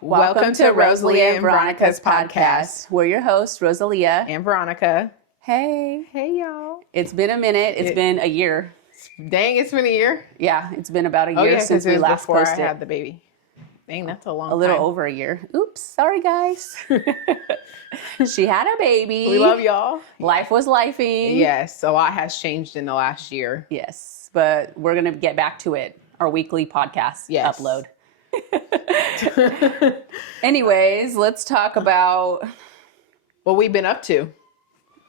Welcome to Rosalia and Veronica's podcast. We're your hosts, Rosalia and Veronica. Hey. Hey, y'all. It's been a minute. It's been a year. Dang, it's been a year? Yeah, it's been about a year since we last before posted. I had the baby. Dang, that's a long time. A little over a year. Oops, sorry guys. She had a baby. We love y'all. Life was lifing. Yes, a lot has changed in the last year. Yes, but we're going to get back to it. Our weekly podcast upload. Anyways, let's talk about what we've been up to.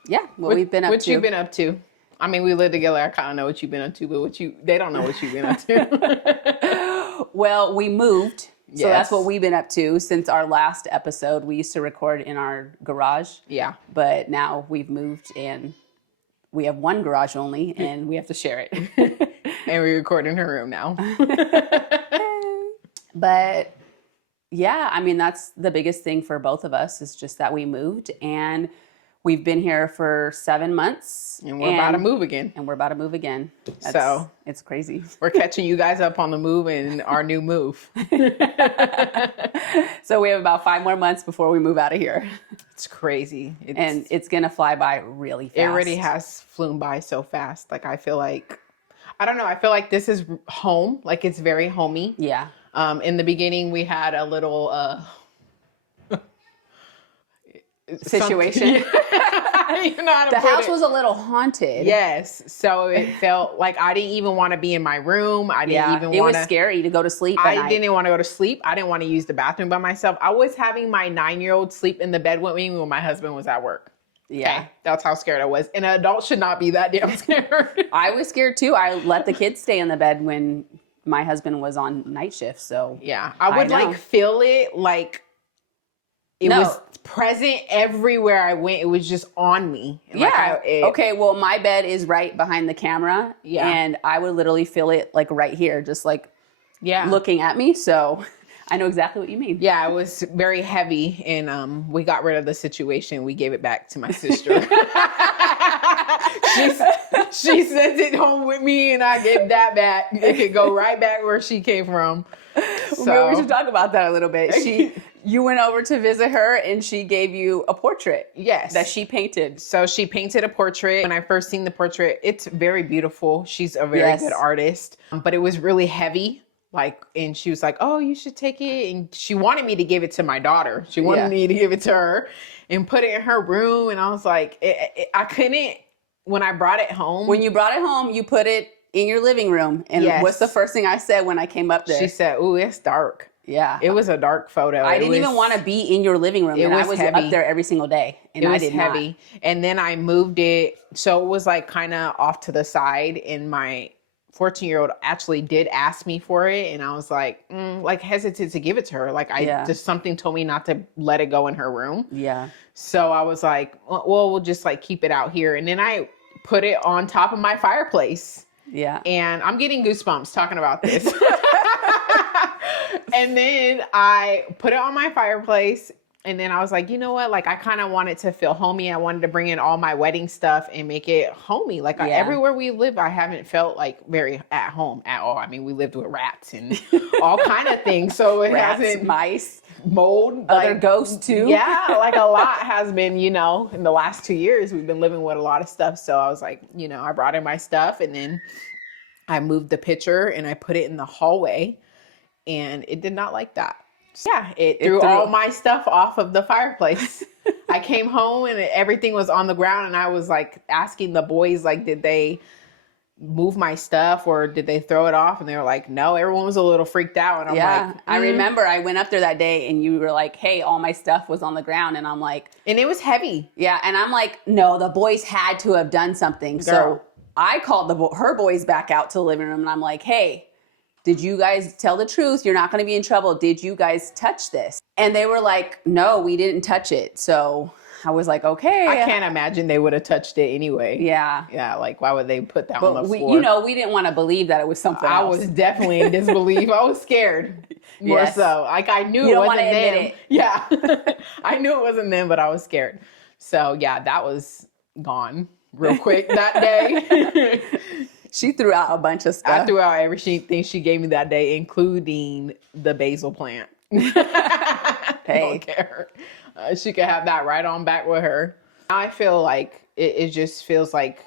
Yeah, what we've been up to. What you've been up to. I mean, we live together. I kind of know what you've been up to, but they don't know what you've been up to. Well, we moved. So that's what we've been up to since our last episode. We used to record in our garage. Yeah. But now we've moved and we have one garage only and we have to share it. And we record in her room now. But yeah, I mean, that's the biggest thing for both of us is just that we moved and we've been here for 7 months. And we're about to move again. So it's crazy. We're catching you guys up on the move and our new move. So we have about 5 more months before we move out of here. It's crazy. And it's going to fly by really fast. It already has flown by so fast. Like, I feel like this is home. Like, it's very homey. Yeah. In the beginning, we had a little situation. The house was a little haunted. Yes. So it felt like I didn't even want to be in my room. It was scary to go to sleep. I didn't want to go to sleep. I didn't want to use the bathroom by myself. I was having my 9-year-old sleep in the bed with me when my husband was at work. Yeah. Okay? That's how scared I was. And an adult should not be that damn scared. I was scared too. I let the kids stay in the bed when my husband was on night shift. So yeah, I would like feel it like it was present everywhere I went. It was just on me. Yeah. Okay. Well, my bed is right behind the camera. Yeah. And I would literally feel it like right here, just like looking at me. So I know exactly what you mean. Yeah, it was very heavy. And we got rid of the situation. We gave it back to my sister. She sent it home with me and I gave that back. It could go right back where she came from. So maybe we should talk about that a little bit. You went over to visit her and she gave you a portrait. Yes. That she painted. So she painted a portrait. When I first seen the portrait, it's very beautiful. She's a very good artist, but it was really heavy. And she was like, oh, you should take it. And she wanted me to give it to my daughter. She wanted me to give it to her and put it in her room. And I was like, I couldn't, when I brought it home. When you brought it home, you put it in your living room. And what's the first thing I said when I came up there? She said, ooh, it's dark. Yeah. It was a dark photo. I didn't even want to be in your living room. And I was heavy. up there every single day. And it was heavy. And then I moved it. So it was like kind of off to the side. And my 14-year-old actually did ask me for it. And I was like, hesitant to give it to her. Like just something told me not to let it go in her room. Yeah. So I was like, well, we'll just like keep it out here. And then I put it on top of my fireplace. Yeah. And I'm getting goosebumps talking about this. And then I put it on my fireplace. And then I was like, you know what? Like, I kind of wanted to feel homey. I wanted to bring in all my wedding stuff and make it homey. Like, everywhere we live, I haven't felt like very at home at all. I mean, we lived with rats and all kind of things. So it hasn't... mice, mold. Other ghosts too. Yeah, like a lot has been, in the last 2 years, we've been living with a lot of stuff. So I was like, I brought in my stuff and then I moved the picture and I put it in the hallway and it did not like that. Yeah, it threw all my stuff off of the fireplace. I came home and everything was on the ground and I was like asking the boys, like, did they move my stuff or did they throw it off? And they were like, no, everyone was a little freaked out. And I'm like, I remember I went up there that day and you were like, hey, all my stuff was on the ground. And I'm like, and it was heavy. Yeah. And I'm like, no, the boys had to have done something. Girl. So I called her boys back out to the living room and I'm like, hey, did you guys tell the truth? You're not going to be in trouble. Did you guys touch this? And they were like, no, we didn't touch it. So I was like, okay. I can't imagine they would have touched it anyway. Yeah. Yeah, like why would they put that on the floor? We didn't want to believe that it was something else. I was definitely in disbelief. I was scared more so. Like I knew it wasn't them. Yeah. I knew it wasn't them, but I was scared. So yeah, that was gone real quick that day. She threw out a bunch of stuff. I threw out everything she gave me that day, including the basil plant. don't care. She could have that right on back with her. I feel like it just feels like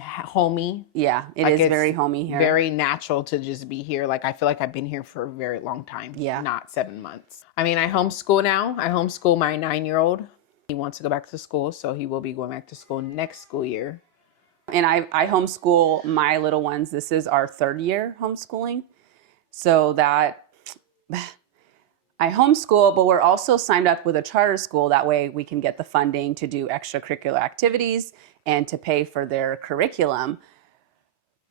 homey. Yeah, it Like is it's very homey here. very natural to just be here. Like I feel like I've been here for a very long time. Yeah. Not 7 months. I mean, I homeschool now. I homeschool my 9-year-old. He wants to go back to school, so he will be going back to school next school year. And I homeschool my little ones. This is our 3rd year homeschooling. So that I homeschool, but we're also signed up with a charter school. That way we can get the funding to do extracurricular activities and to pay for their curriculum.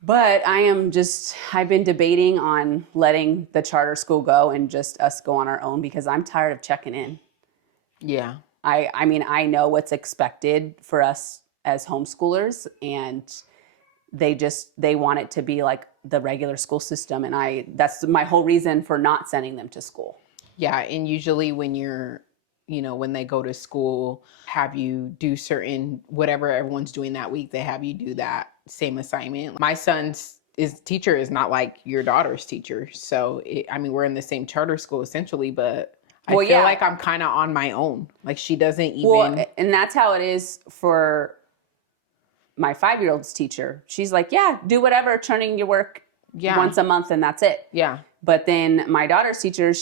But I've been debating on letting the charter school go and just us go on our own because I'm tired of checking in. Yeah. I mean, I know what's expected for us as homeschoolers, and they want it to be like the regular school system. And that's my whole reason for not sending them to school. Yeah. And usually when when they go to school, have you do whatever everyone's doing that week, they have you do that same assignment. My son's teacher is not like your daughter's teacher. So, we're in the same charter school essentially, but I feel like I'm kind of on my own. Like she doesn't even. Well, and that's how it is for my 5-year-old's teacher. She's like, yeah, do whatever, turning your work once a month and that's it. Yeah. But then my daughter's teacher,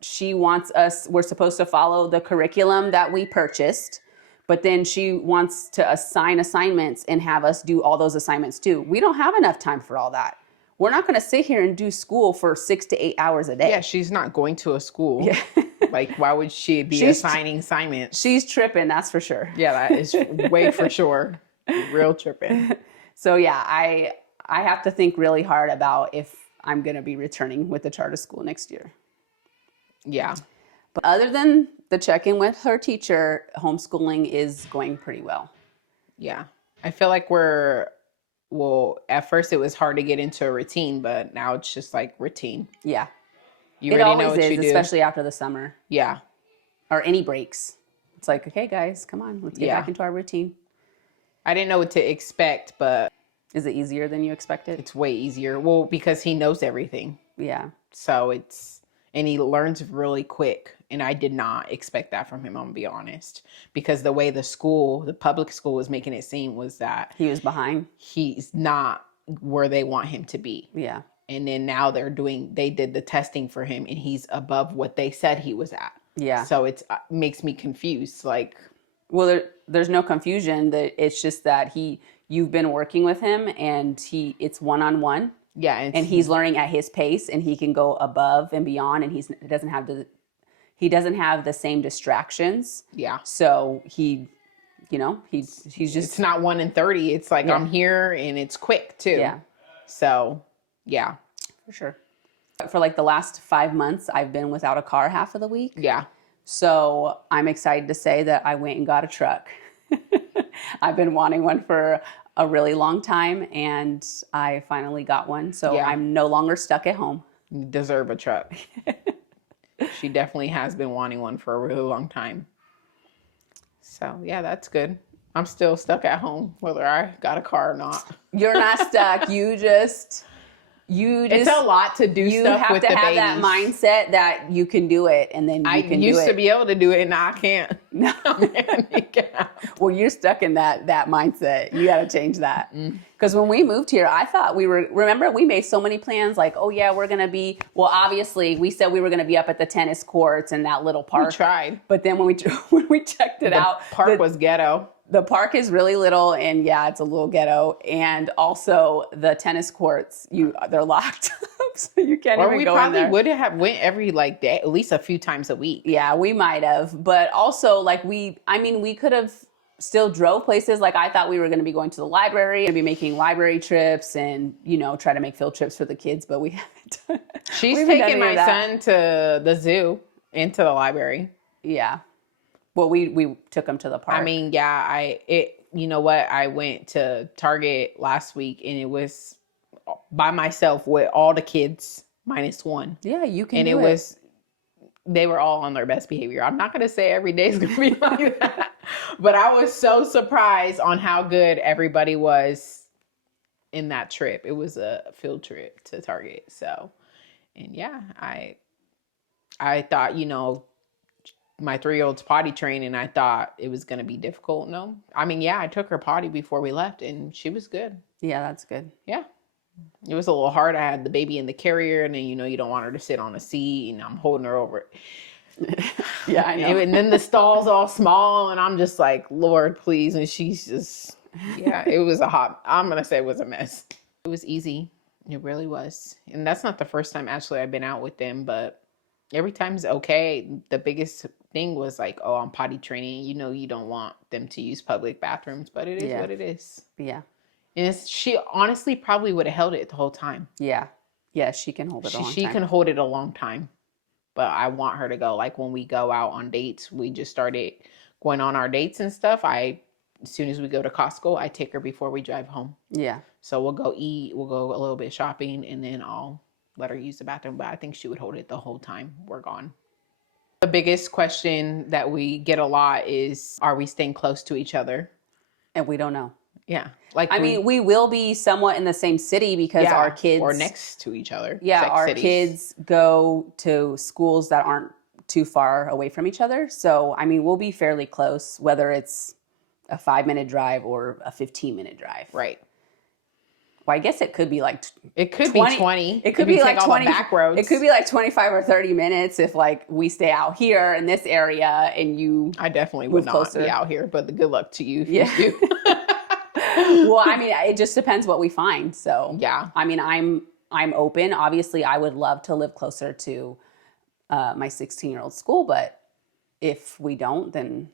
she wants us, we're supposed to follow the curriculum that we purchased, but then she wants to assign assignments and have us do all those assignments too. We don't have enough time for all that. We're not going to sit here and do school for 6 to 8 hours a day. Yeah, she's not going to a school. Yeah. Like, why would she be assigning assignments? She's tripping, that's for sure. Yeah, that is way for sure. Real tripping. So yeah, I have to think really hard about if I'm going to be returning with the charter school next year. Yeah. But other than the check-in with her teacher, homeschooling is going pretty well. Yeah. I feel like at first it was hard to get into a routine, but now it's just like routine. Yeah. You already know what you do. Especially after the summer. Yeah. Or any breaks. It's like, okay, guys, come on, let's get back into our routine. I didn't know what to expect, but... Is it easier than you expected? It's way easier. Well, because he knows everything. Yeah. So and he learns really quick. And I did not expect that from him, I'm gonna be honest. Because the way the public school was making it seem was that... He was behind? He's not where they want him to be. Yeah. And then now they did the testing for him and he's above what they said he was at. Yeah. So it makes me confused. Like, well, there's no confusion. That it's just that you've been working with him and it's one-on-one. Yeah. And he's learning at his pace and he can go above and beyond, and he doesn't have the same distractions. Yeah. So he's just, it's not 1 in 30. It's like, I'm here and it's quick too. Yeah. So yeah, for sure. For like the last 5 months, I've been without a car half of the week. Yeah. So I'm excited to say that I went and got a truck. I've been wanting one for a really long time and I finally got one. So I'm no longer stuck at home. You deserve a truck. She definitely has been wanting one for a really long time. So yeah, that's good. I'm still stuck at home, whether I got a car or not. You're not stuck. You just it's a lot to do stuff with the babies. You have to have that mindset that you can do it, and then you can do it. I used to be able to do it, and now I can't. No. Well, you're stuck in that mindset. You got to change that. Because when we moved here, I thought remember we made so many plans like, oh yeah, we're going to be, well, obviously we said we were going to be up at the tennis courts and that little park. We tried. But then when we checked it out. The park was ghetto. The park is really little, and yeah, it's a little ghetto. And also the tennis courts, they're locked up, so you can't even go in there. We probably would have went every day, at least a few times a week. Yeah, we might have. But also, like we could have still drove places. Like I thought we were going to be going to the library and be making library trips and, try to make field trips for the kids, but we haven't done. She's taking my son to the zoo and to the library. Yeah. Well, we took him to the park. I mean, yeah, you know what? I went to Target last week and it was by myself with all the kids minus one. Yeah, you can do it. They were all on their best behavior. I'm not going to say every day is going to be like that, but I was so surprised on how good everybody was in that trip. It was a field trip to Target. So, and yeah, I thought, my 3-year-old's potty trained, and I thought it was going to be difficult. No. I mean, yeah, I took her potty before we left, and she was good. Yeah, that's good. Yeah. It was a little hard. I had the baby in the carrier, and then, you don't want her to sit on a seat, and I'm holding her over. Yeah, I know. And then the stall's all small, and I'm just like, Lord, please. And she's just, yeah, it was I'm going to say it was a mess. It was easy. It really was. And that's not the first time actually I've been out with them, but every time's okay. The biggest thing was like, oh, I'm potty training. You don't want them to use public bathrooms, but it is what it is. Yeah. And she honestly probably would have held it the whole time. Yeah. Yeah, she can hold it a long time. She can hold it a long time. But I want her to go. Like when we go out on dates, we just started going on our dates and stuff. As soon as we go to Costco, I take her before we drive home. Yeah. So we'll go eat, we'll go a little bit shopping, and then I'll let her use the bathroom. But I think she would hold it the whole time we're gone. The biggest question that we get a lot is, are we staying close to each other? And we don't know. Yeah. We will be somewhat in the same city because our kids... Or next to each other. Yeah, our kids go to schools that aren't too far away from each other. So, we'll be fairly close, whether it's a 5-minute drive or a 15-minute drive. Right. Well, I guess it could be like it could 20. Be 20. It could be like 20 back roads. It could be like 25 or 30 minutes if like we stay out here in this area and you I definitely would not closer. Be out here, but the good luck to you if yeah. you do. Well, it just depends what we find. So yeah. I'm open. Obviously, I would love to live closer to my 16-year-old school, but if we don't, then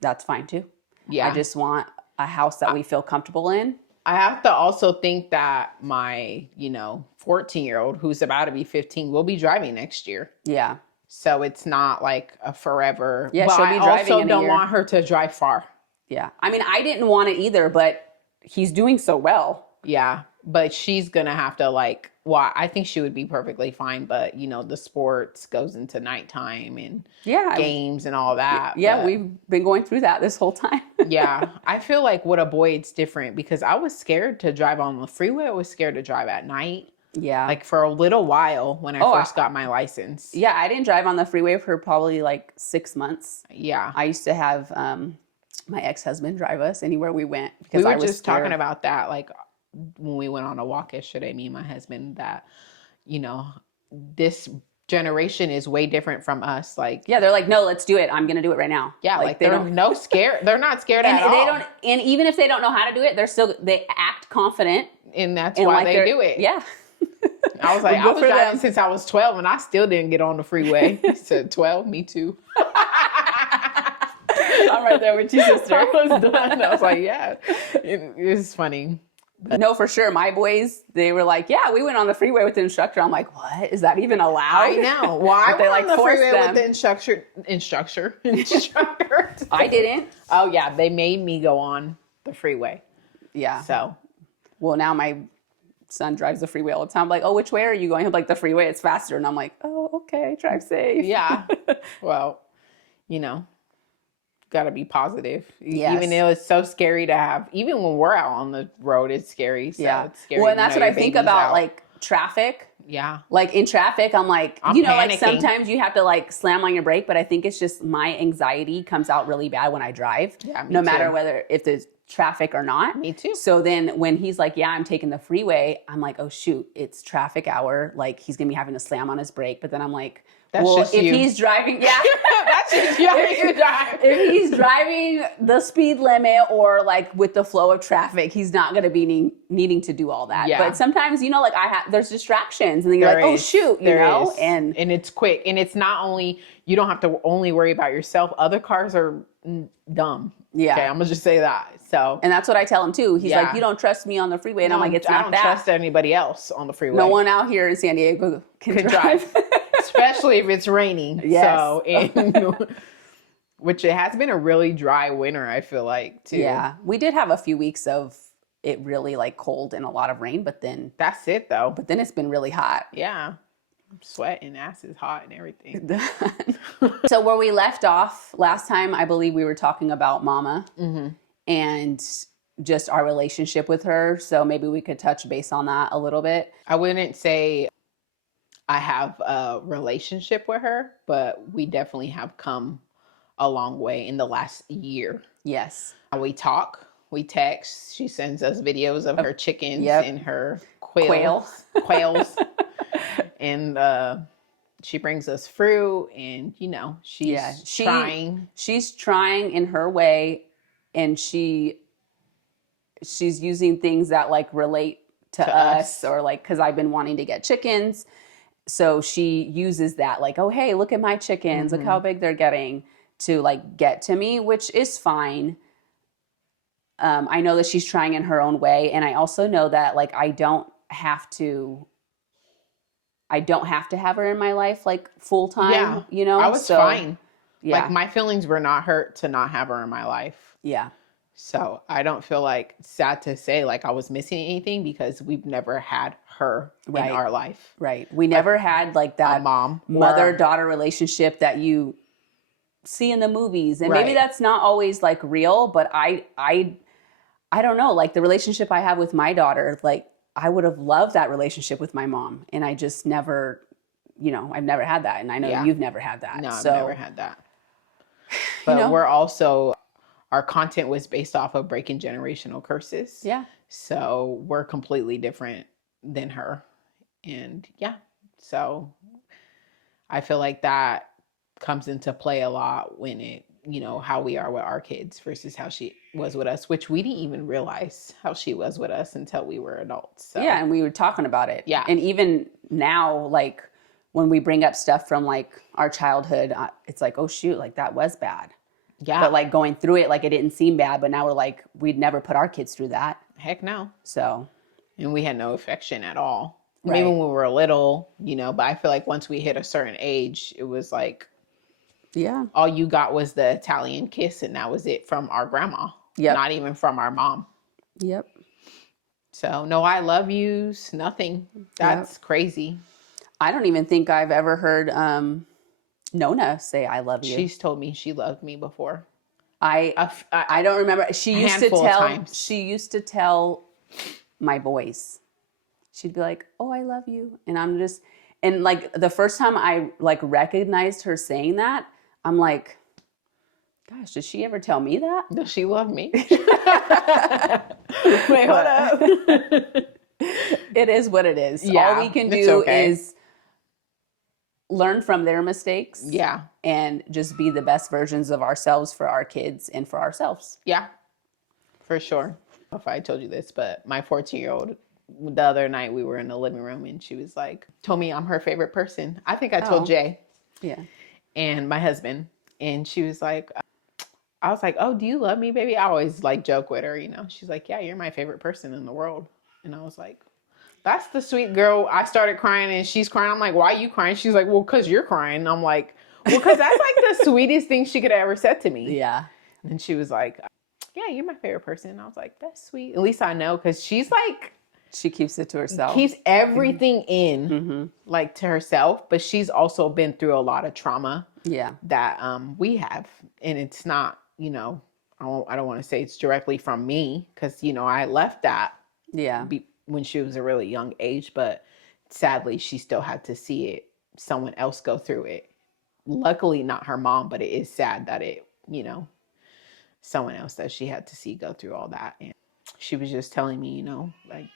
that's fine too. Yeah. I just want a house that we feel comfortable in. I have to also think that my, 14-year-old who's about to be 15 will be driving next year. Yeah. So it's not like a forever. Yeah, but she'll be driving I also in a don't year. want her to drive far. Yeah. I didn't want it either, but he's doing so well. Yeah. But she's going to have to I think she would be perfectly fine. But, the sports goes into nighttime and games and all that. Yeah, we've been going through that this whole time. Yeah. I feel like with a boy, it's different because I was scared to drive on the freeway. I was scared to drive at night. Yeah. Like for a little while when I first got my license. Yeah, I didn't drive on the freeway for probably 6 months. Yeah. I used to have my ex-husband drive us anywhere we went because I was just scared. talking about that when we went on a walk yesterday, me and my husband, that this generation is way different from us. Yeah, they're like, no, let's do it. I'm gonna do it right now. Yeah, they're not scared at all. They don't, and even if they don't know how to do it, they act confident, and that's why they do it. Yeah. I was like, I was driving since I was 12, and I still didn't get on the freeway. He said, 12, me too. I'm right there with you, sister. I was done. I was like, yeah, it was funny. No, for sure. My boys, they were like, yeah, we went on the freeway with the instructor. I'm like, what? Is that even allowed? I know. Why they on the freeway them. with the instructor? I didn't. Oh, yeah. They made me go on the freeway. Yeah. So. Well, now my son drives the freeway all the time. I'm like, oh, which way are you going? I'm like, the freeway, it's faster. And I'm like, oh, okay, drive safe. Yeah. Well, got to be positive. Yes. Even though it's so scary to have, even when we're out on the road, it's scary. So yeah. It's scary. Well, and that's what I think about, traffic. Yeah. In traffic, I'm like, I'm panicking. Sometimes you have to slam on your brake, but I think it's just my anxiety comes out really bad when I drive. Yeah, me no too. matter if there's traffic or not. Me too. So then when he's like, yeah, I'm taking the freeway, I'm like, oh shoot, it's traffic hour. He's going to be having to slam on his brake. But then I'm like, if he's driving, yeah. That's just you. If he's driving the speed limit or with the flow of traffic, he's not going to be needing to do all that. Yeah. But sometimes, there's distractions and then you're oh shoot, and it's quick. And it's not only, you don't have to only worry about yourself. Other cars are dumb. Yeah. Okay, I'm going to just say that. So. And that's what I tell him too. He's like, you don't trust me on the freeway. And I'm like, it's not that. I don't trust anybody else on the freeway. No one out here in San Diego can drive. Especially if it's raining. Yes. So, which it has been a really dry winter, I feel like, too. Yeah. We did have a few weeks of it really cold and a lot of rain, but then. That's it, though. But then it's been really hot. Yeah. I'm sweating, ass is hot and everything. So where we left off last time, I believe we were talking about Mama and just our relationship with her. So maybe we could touch base on that a little bit. I wouldn't say I have a relationship with her, but we definitely have come a long way in the last year. Yes. We talk, we text. She sends us videos of her chickens Yep. and her Quail. quails. And she brings us fruit, and she's trying. She's trying in her way, and she's using things that like relate to us, or like, because I've been wanting to get chickens. So she uses that, like, oh, hey, look at my chickens. Look how big they're getting, to like get to me, which is fine. I know that she's trying in her own way. And I also know that like, I don't have to have her in my life like full time, I was fine. Yeah. Like, my feelings were not hurt to not have her in my life. Yeah. So I don't feel like, sad to say, like I was missing anything, because we've never had her in our life. Right. We never had like that mother-daughter relationship that you see in the movies. And maybe that's not always like real, but I don't know, like the relationship I have with my daughter, like I would have loved that relationship with my mom. And I just never, I've never had that. And I know you've never had that. No, I've never had that. But we're also, our content was based off of breaking generational curses. Yeah. So we're completely different than her. And so I feel like that comes into play a lot when it, how we are with our kids versus how she was with us, which we didn't even realize how she was with us until we were adults. So. Yeah. And we were talking about it. Yeah. And even now, like when we bring up stuff from like our childhood, it's like, oh shoot, like that was bad. Yeah. But like going through it, like it didn't seem bad, but now we're like, we'd never put our kids through that. Heck no. So. And we had no affection at all. Maybe when we were little, but I feel like once we hit a certain age, it was like, all you got was the Italian kiss, and that was it from our grandma. Yep. Not even from our mom. Yep. So no, I love yous, nothing. That's crazy. I don't even think I've ever heard Nona say I love you. She's told me she loved me before. I don't remember. She used to tell my boys. She'd be like, "Oh, I love you," and like the first time I like recognized her saying that, I'm like, "Gosh, did she ever tell me that?" Does she love me? Wait, hold up. It is what it is. Yeah, all we can do is learn from their mistakes. Yeah. And just be the best versions of ourselves for our kids and for ourselves. Yeah, for sure. I don't know if I told you this, but my 14-year-old, the other night we were in the living room and she was like, told me I'm her favorite person. I think I told Jay. Yeah. And my husband. And she was like, I was like, oh, do you love me, baby? I always like joke with her, She's like, yeah, you're my favorite person in the world. And I was like, that's the sweet girl. I started crying and she's crying. I'm like, why are you crying? She's like, well, because you're crying. And I'm like, well, because that's like the sweetest thing she could have ever said to me. Yeah. And she was like, yeah, you're my favorite person. And I was like, that's sweet. At least I know, because she's like, she keeps it to herself. Keeps everything in, like to herself. But she's also been through a lot of trauma. Yeah. That we have. And it's not, I don't want to say it's directly from me, because, I left that. Yeah. When she was a really young age, but sadly she still had to see it, someone else go through it. Luckily not her mom, but it is sad that it, someone else that she had to see go through all that. And she was just telling me, like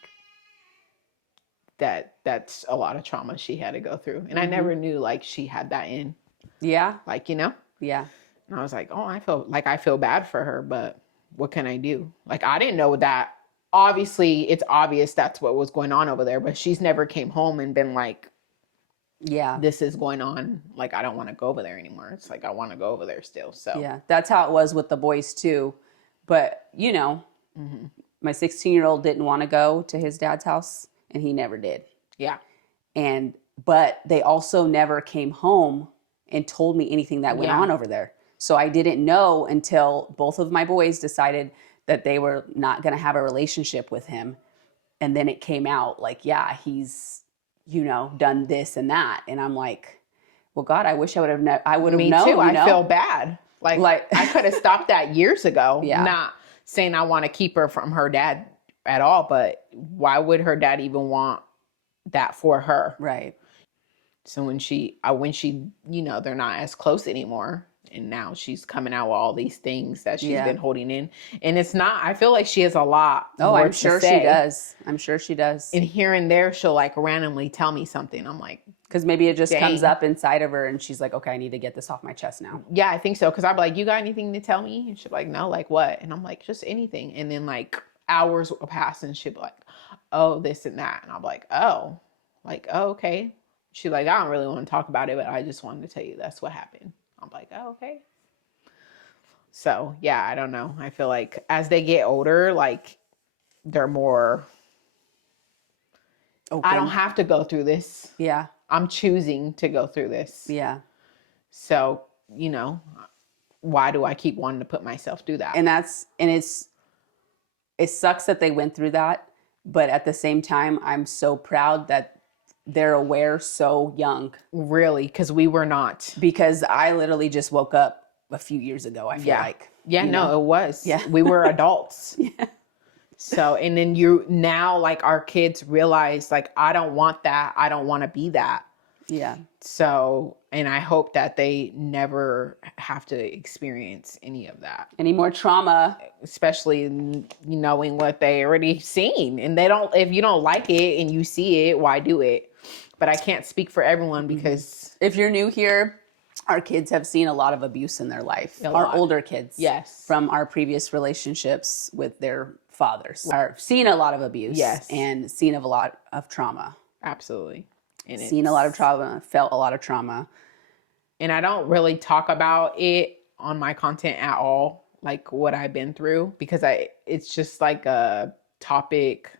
that's a lot of trauma she had to go through. And I never knew like she had that in. Yeah. Like, Yeah. And I was like, oh, I feel bad for her, but what can I do? Like, I didn't know that. Obviously, it's obvious that's what was going on over there, but she's never came home and been like, yeah, this is going on. Like, I don't want to go over there anymore. It's like, I want to go over there still. So yeah, that's how it was with the boys too. But, my 16-year-old didn't want to go to his dad's house and he never did. Yeah. But they also never came home and told me anything that went on over there. So I didn't know until both of my boys decided that they were not going to have a relationship with him. And then it came out like, yeah, he's, done this and that. And I'm like, well, God, I wish I would have known. Me too. I feel bad. Like I could have stopped that years ago. Yeah. Not saying I want to keep her from her dad at all, but why would her dad even want that for her? Right. So when she, you know, they're not as close anymore. And now she's coming out with all these things that she's been holding in. And it's not, I feel like she has a lot more I'm sure to say. she does. I'm sure she does. And here and there, she'll like randomly tell me something. I'm like, because maybe it just dang. comes up inside of her and she's like, okay, I need to get this off my chest now. Yeah, I think so. Because I'm like, you got anything to tell me? And she'll be like, no, like what? And I'm like, just anything. And then like hours will pass and she'll be like, oh, this and that. And I'm like, oh, okay. She's like, I don't really want to talk about it, but I just wanted to tell you that's what happened. I'm like, oh, okay. So yeah, I don't know. I feel like as they get older, like they're more open. I don't have to go through this. Yeah. I'm choosing to go through this. Yeah. So, you know, why do I keep wanting to put myself through that? And it sucks that they went through that. But at the same time, I'm so proud that they're aware so young. Really? Because we were not. Because I literally just woke up a few years ago, I feel like. Yeah, no, it was. Yeah. We were adults. Yeah. So, and then you now, like, our kids realize, like, I don't want that. I don't want to be that. Yeah. So, and I hope that they never have to experience any of that. Any more trauma. Especially knowing what they already seen. And they don't, if you don't like it and you see it, why do it? But I can't speak for everyone because... If you're new here, our kids have seen a lot of abuse in their life. Our older kids. Yes. From our previous relationships with their fathers. Are seen a lot of abuse. Yes. And seen a lot of trauma. Absolutely. And seen a lot of trauma, felt a lot of trauma. And I don't really talk about it on my content at all, like what I've been through, because it's just like a topic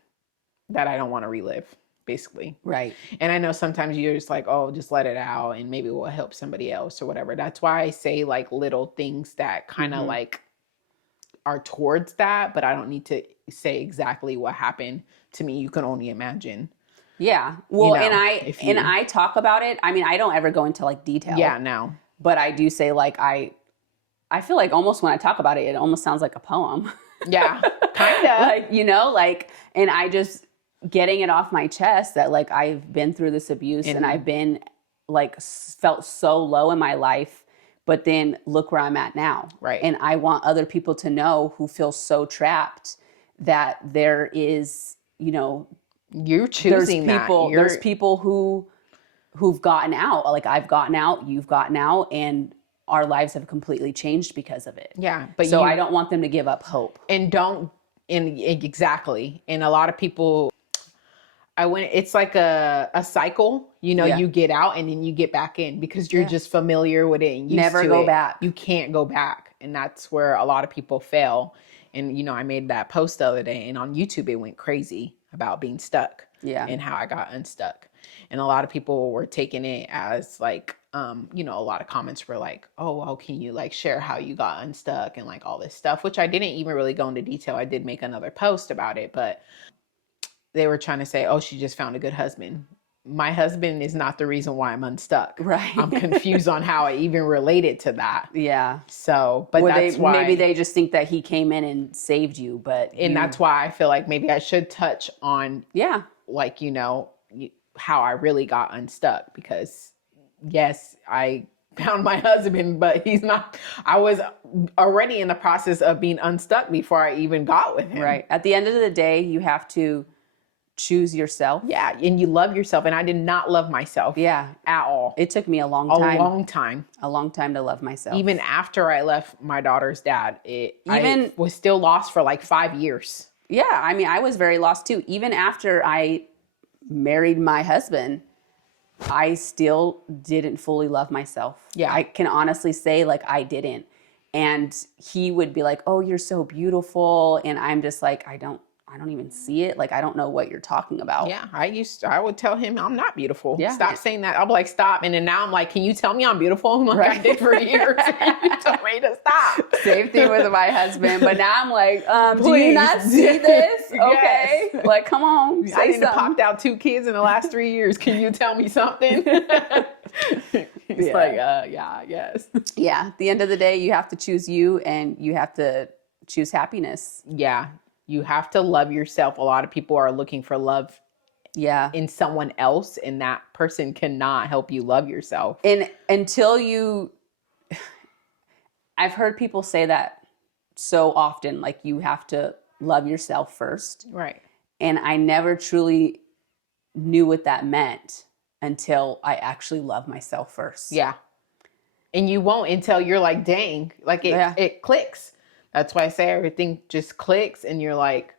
that I don't want to relive, basically. Right. And I know sometimes you're just like, oh, just let it out and maybe it will help somebody else or whatever. That's why I say like little things that kind of like are towards that, but I don't need to say exactly what happened to me. You can only imagine. Yeah. Well, you know, I talk about it. I mean, I don't ever go into like detail. Yeah, no. But I do say like, I feel like almost when I talk about it, it almost sounds like a poem. Yeah, kind of. Like, you know, like, and I just getting it off my chest that like, I've been through this abuse and I've been like, felt so low in my life, but then look where I'm at now. Right. And I want other people to know who feel so trapped that there is, you know, you're choosing there's people who've gotten out. Like I've gotten out, you've gotten out, and our lives have completely changed because of it. Yeah. But so I don't want them to give up hope. And exactly. And a lot of people, it's like a cycle, you know, you get out and then you get back in because you're just familiar with it and used never to go it. back. You can't go back. And that's where a lot of people fail. And, you know, I made that post the other day and on YouTube, it went crazy about being stuck and how I got unstuck. And a lot of people were taking it as like, you know, a lot of comments were like, oh, well, can you like share how you got unstuck and like all this stuff, which I didn't even really go into detail. I did make another post about it, but they were trying to say, oh, she just found a good husband. My husband is not the reason why I'm unstuck. Right. I'm confused on how I even related to that. Yeah. So, but that's why. Maybe they just think that he came in and saved you, but. And that's why I feel like maybe I should touch on, like, you know, how I really got unstuck because yes, I found my husband, but he's not, I was already in the process of being unstuck before I even got with him. Right. At the end of the day, you have to choose yourself. Yeah. And you love yourself. And I did not love myself. Yeah. At all. It took me a long time. A long time to love myself. Even after I left my daughter's dad, I was still lost for like 5 years. Yeah. I mean, I was very lost too. Even after I married my husband, I still didn't fully love myself. Yeah. I can honestly say like I didn't. And he would be like, oh, you're so beautiful. And I'm just like, I don't even see it. Like, I don't know what you're talking about. Yeah. I would tell him I'm not beautiful. Yeah. Stop saying that. I'll be like, stop. And then now I'm like, can you tell me I'm beautiful? I'm like, right. I did for years. You told me to stop. Same thing with my husband. But now I'm like, do you not see this? Okay. Yes. Like, come on. Say I didn't something. popped out 2 kids in the last 3 years. Can you tell me something? He's like, yeah, yes. Yeah. At the end of the day, you have to choose you and you have to choose happiness. Yeah. You have to love yourself. A lot of people are looking for love Yeah. in someone else, and that person cannot help you love yourself. And I've heard people say that so often, like you have to love yourself first. Right. And I never truly knew what that meant until I actually love myself first. Yeah. And you won't until you're like, dang, like it clicks. That's why I say everything just clicks and you're like,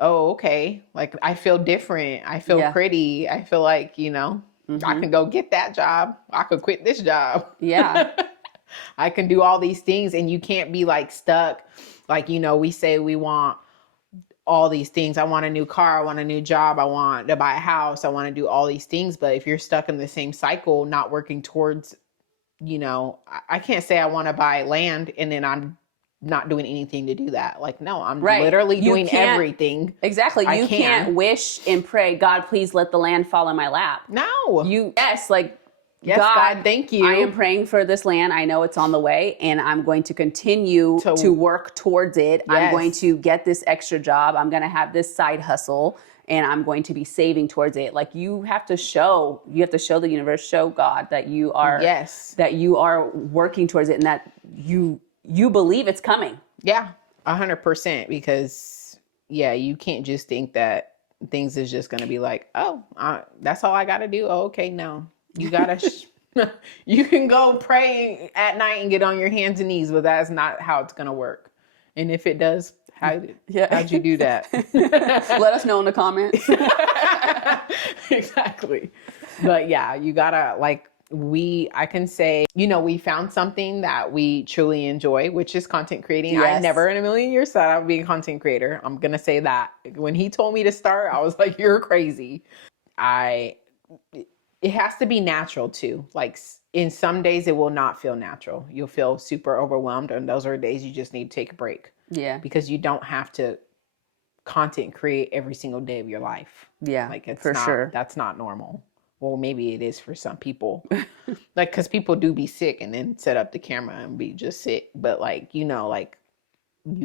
oh, okay. Like I feel different. I feel pretty. I feel like, I can go get that job. I could quit this job. Yeah. I can do all these things, and you can't be like stuck. Like, we say we want all these things. I want a new car. I want a new job. I want to buy a house. I want to do all these things. But if you're stuck in the same cycle, not working towards, I can't say I want to buy land and then I'm not doing anything to do that. Like, no, I'm literally doing everything. Exactly. You can't wish and pray, God, please let the land fall in my lap. No. Yes, God, thank you. I am praying for this land. I know it's on the way, and I'm going to continue to work towards it. Yes. I'm going to get this extra job. I'm going to have this side hustle, and I'm going to be saving towards it. Like you have to show the universe, show God that you are, that you are working towards it, and that you believe it's coming. Yeah, 100%. Because you can't just think that things is just going to be like, oh, that's all I got to do. Oh, okay, no. You gotta, you can go pray at night and get on your hands and knees, but that's not how it's gonna work. And if it does, how'd you do that? Let us know in the comments. Exactly. But you gotta I can say, we found something that we truly enjoy, which is content creating. Yes. I never in a million years thought I would be a content creator. I'm gonna say that. When he told me to start, I was like, you're crazy. It has to be natural too. Like in some days it will not feel natural. You'll feel super overwhelmed, and those are days you just need to take a break. Yeah. Because you don't have to content create every single day of your life. Yeah. Like it's sure. That's not normal. Well, maybe it is for some people. Like, cause people do be sick and then set up the camera and be just sick. But you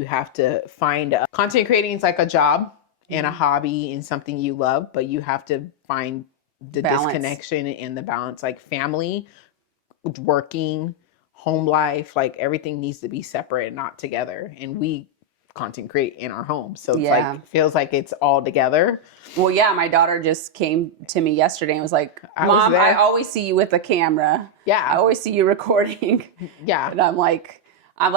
have to find content creating is like a job and a hobby and something you love, but you have to find the disconnection and the balance, like family, working, home life, like everything needs to be separate and not together. And we content create in our home. So it's feels like it's all together. Well, my daughter just came to me yesterday and was like, Mom, I always see you with a camera. Yeah. I always see you recording. Yeah. And I'm like, I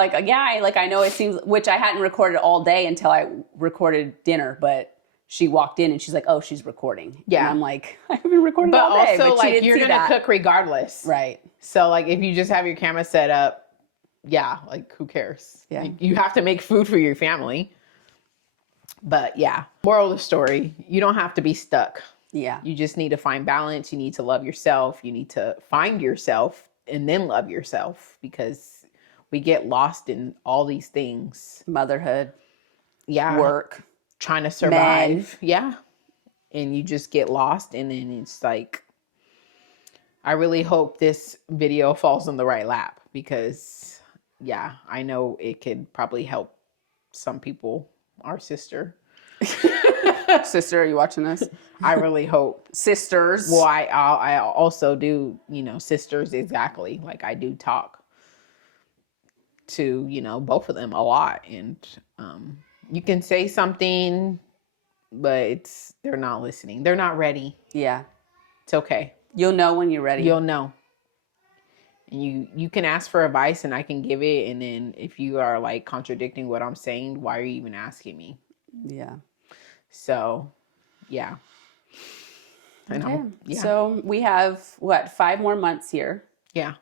know it seems, which I hadn't recorded all day until I recorded dinner, but she walked in and she's like, oh, she's recording. Yeah. And I'm like, I haven't recorded all day. But also, you're going to cook regardless. Right. So, if you just have your camera set up, who cares? Yeah. You have to make food for your family. But, moral of the story, you don't have to be stuck. Yeah. You just need to find balance. You need to love yourself. You need to find yourself and then love yourself, because we get lost in all these things. Motherhood. Yeah. Work. Trying to survive. Men. Yeah. And you just get lost, and then it's like, I really hope this video falls in the right lap, because I know it could probably help some people. Our sister. Sister, are you watching this? I really hope. Sisters. Well, I also do, sisters, exactly. Like I do talk to, both of them a lot, and you can say something, but they're not listening. They're not ready. Yeah. It's okay. You'll know when you're ready. You'll know. And you can ask for advice and I can give it. And then if you are contradicting what I'm saying, why are you even asking me? Yeah. So, yeah. And so we have 5 more months here. Yeah.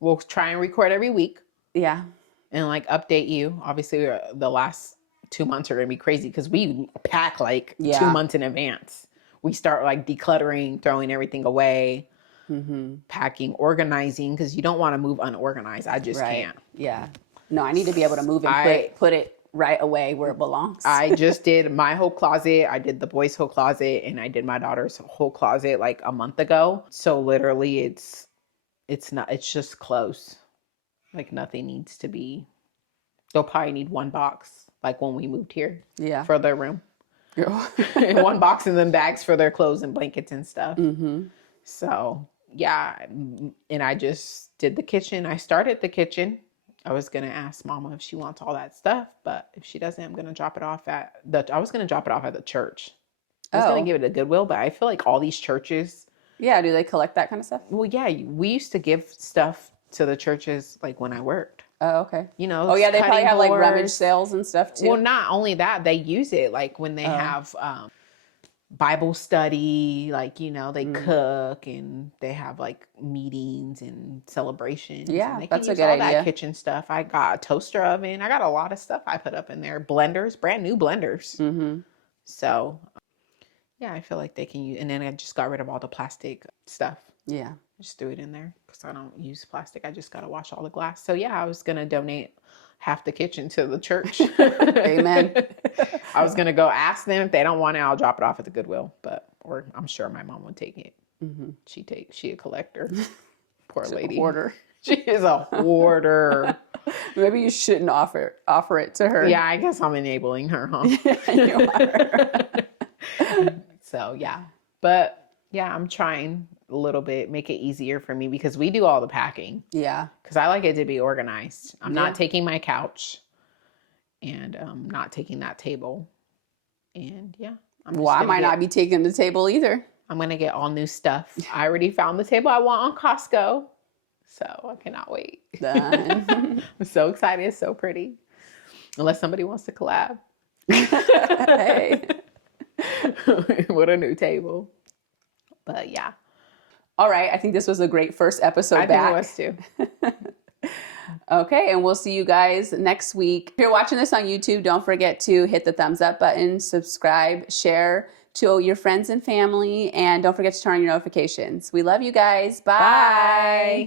We'll try and record every week. Yeah. And update you. Obviously the last 2 months are going to be crazy because we pack 2 months in advance. We start decluttering, throwing everything away, packing, organizing, because you don't want to move unorganized. I just can't. Yeah. No, I need to be able to move and put it right away where it belongs. I just did my whole closet. I did the boys' whole closet, and I did my daughter's whole closet a month ago. So literally it's just clothes. Nothing needs to be. They'll probably need one box when we moved here. Yeah. For their room. and one box and then bags for their clothes and blankets and stuff. Mm-hmm. So yeah, and I just did the kitchen. I started the kitchen. I was gonna ask Mama if she wants all that stuff, but if she doesn't, I'm gonna drop it off at the. I was gonna drop it off at the church. I was gonna give it to Goodwill, but I feel like all these churches. Yeah, do they collect that kind of stuff? Well, yeah, we used to give stuff to the churches like when I worked. Oh, okay. You know. Oh, yeah, they probably have like rummage boards. sales and stuff too. Well, not only that, they use it like when they have Bible study, like, you know, they cook and they have like meetings and celebrations. Yeah, and they that's can a use good all idea. that kitchen stuff. I got a toaster oven. I got a lot of stuff I put up in there. Blenders, brand new blenders. Mm-hmm. So, yeah, I feel like they can use. And then I just got rid of all the plastic stuff. Yeah. Just threw it in there because I don't use plastic. I just got to wash all the glass. So, yeah, I was going to donate half the kitchen to the church. Amen. I was going to go ask them if they don't want it. I'll drop it off at the Goodwill, or I'm sure my mom would take it. Mm-hmm. She a collector. Poor lady. A hoarder. She is a hoarder. Maybe you shouldn't offer it to her. Yeah, I guess I'm enabling her, huh? Yeah, you are. So, yeah. But, yeah, I'm trying a little bit, make it easier for me because we do all the packing. Yeah. Because I like it to be organized. I'm not taking my couch and not taking that table. And, yeah. I might not be taking the table either. I'm going to get all new stuff. I already found the table I want on Costco. So I cannot wait. Done. I'm so excited. It's so pretty. Unless somebody wants to collab. Hey. With a new table. But yeah. All right. I think this was a great first episode I back. think it was too. Okay. And we'll see you guys next week. If you're watching this on YouTube, don't forget to hit the thumbs up button, subscribe, share to your friends and family, and don't forget to turn on your notifications. We love you guys. Bye.